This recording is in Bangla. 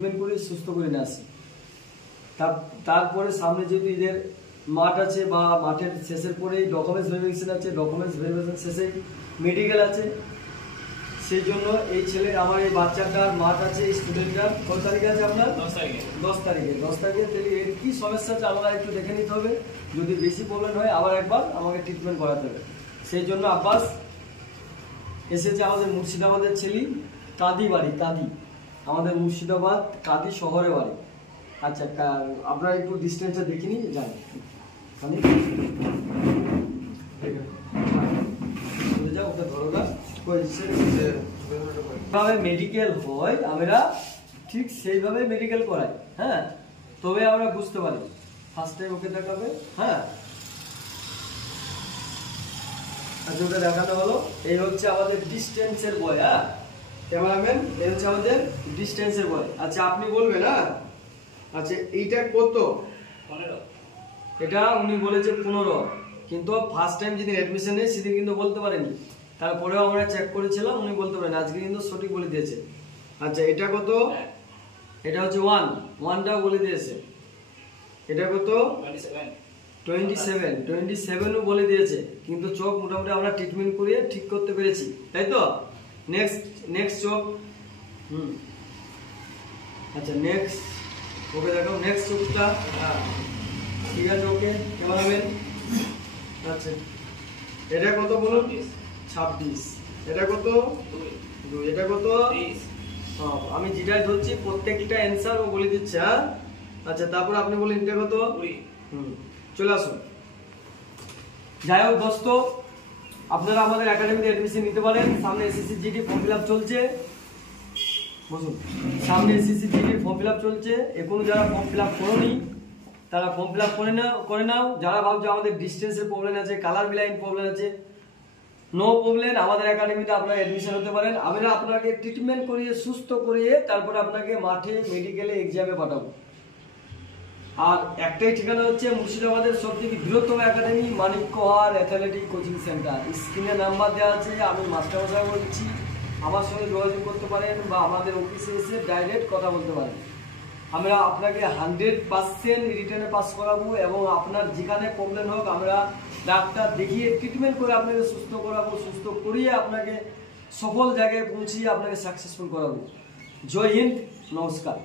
করে সুস্থ করে নিয়ে আসি। তারপরে সামনে যেহেতু ঈদের মাঠ আছে বা মাঠের শেষের পরেই ডকুমেন্টস ভেরিফিকেশন আছে, ডকুমেন্টস ভেরিফিকেশন শেষে মেডিকেল আছে। সেই জন্য এই ছেলে আমার এই বাচ্চাটার মাঠ আছে, এই স্টুডেন্টটার কত তারিখে আছে আপনার? 10 তারিখে। 10 তারিখে তাহলে এর কী সমস্যা আছে আমরা একটু দেখে নিতে হবে। যদি বেশি প্রবলেম হয় আবার একবার আমাকে ট্রিটমেন্ট করাতে হবে। সেই জন্য আব্বাস এসেছে আমাদের মুর্শিদাবাদের ছেলে, কাঁদি বাড়ি, কাঁদি আমাদের মুর্শিদাবাদ কাঁদি শহরে বাড়ি। আচ্ছা আপনারা একটু ডিস্টেন্সটা দেখিনি জানি মেডিকেল হয় আমরা ঠিক সেইভাবে মেডিকেল করাই। হ্যাঁ, তবে আমরা বুঝতে পারি। ফার্স্ট টাইম ওকে দেখাবে। হ্যাঁ, আচ্ছা ওটা দেখানো হলো। এই হচ্ছে আমাদের ডিস্টেন্সের বই। হ্যাঁ ক্যামেরাম্যান, এই হচ্ছে আমাদের ডিস্টেন্সের বই। আচ্ছা আপনি বলবেন। হ্যাঁ আচ্ছা এইটা কত? 15। এটা উনি বলেছে 15, কিন্তু ফার্স্ট টাইম যেদিন অ্যাডমিশন নেই সেদিন কিন্তু বলতে পারেনি। তারপরেও আমরা চেক করেছিলাম, উনি বলতে পারেন, আজকে কিন্তু সঠিক বলে দিয়েছে। আচ্ছা এটা কত? এটা হচ্ছে 1টাও বলে দিয়েছে। এটা কত? 27ও বলে দিয়েছে। কিন্তু চোখ মোটামুটি আমরা ট্রিটমেন্ট করিয়ে ঠিক করতে পেরেছি, তাই তো? নেক্সট চোখ। আচ্ছা নেক্সট ওকে দেখো, নেক্সট চোখটা। ঠিক আছে ওকে ক্যামেরাম্যান। আচ্ছা এটা কত বলুন? 26। এটা কত? 2। এটা কত? 30। আমি যেটাই ধরছি প্রত্যেকটা অ্যান্সার ও বলে দিচ্ছে। হ্যাঁ আচ্ছা তারপর আপনি বলেন এটা কত? 20। চলে আসুন। যাই হোক দোস্ত, আপনারা আমাদের একাডেমিতে অ্যাডমিশন নিতে পারেন। সামনে SSC GD form fill up চলছে। বুঝুন, সামনে SSC GD form fill up চলছে। এখনো যারা ফর্ম ফিল আপ করোনি তারা ফর্ম ফিল আপ করে নাও। যারা ভাবছো আমাদের ডিস্টেন্সের প্রবলেম আছে, কালার বিলাইন প্রবলেম আছে, নো প্রবলেম, আমাদের একাডেমিতে আপনারা অ্যাডমিশন হতে পারেন। আমরা আপনাকে ট্রিটমেন্ট করিয়ে সুস্থ করিয়ে তারপর আপনাকে মাঠে মেডিকেলে এক্সামে পাঠাবো। আর একটাই ঠিকানা হচ্ছে মুর্শিদাবাদের সবথেকে বৃহত্তম একাডেমি মানিককহার অ্যাথলেটিক কোচিং সেন্টার। স্ক্রিনে নাম্বার দেওয়া আছে, আমি মাস্টারমশাই বলছি। আমার সঙ্গে যোগাযোগ করতে পারেন বা আমাদের অফিসে এসে ডাইরেক্ট কথা বলতে পারেন। আমরা আপনাকে 100% রিটেনে পাস করাবো এবং আপনার যেখানে প্রবলেম হোক আমরা ডাক্তার দেখিয়ে ট্রিটমেন্ট করে আপনাকে সুস্থ করাবো। সুস্থ করিয়ে আপনাকে সফল জায়গায় পৌঁছিয়ে আপনাকে সাকসেসফুল করাবো। জয় হিন্দ, নমস্কার।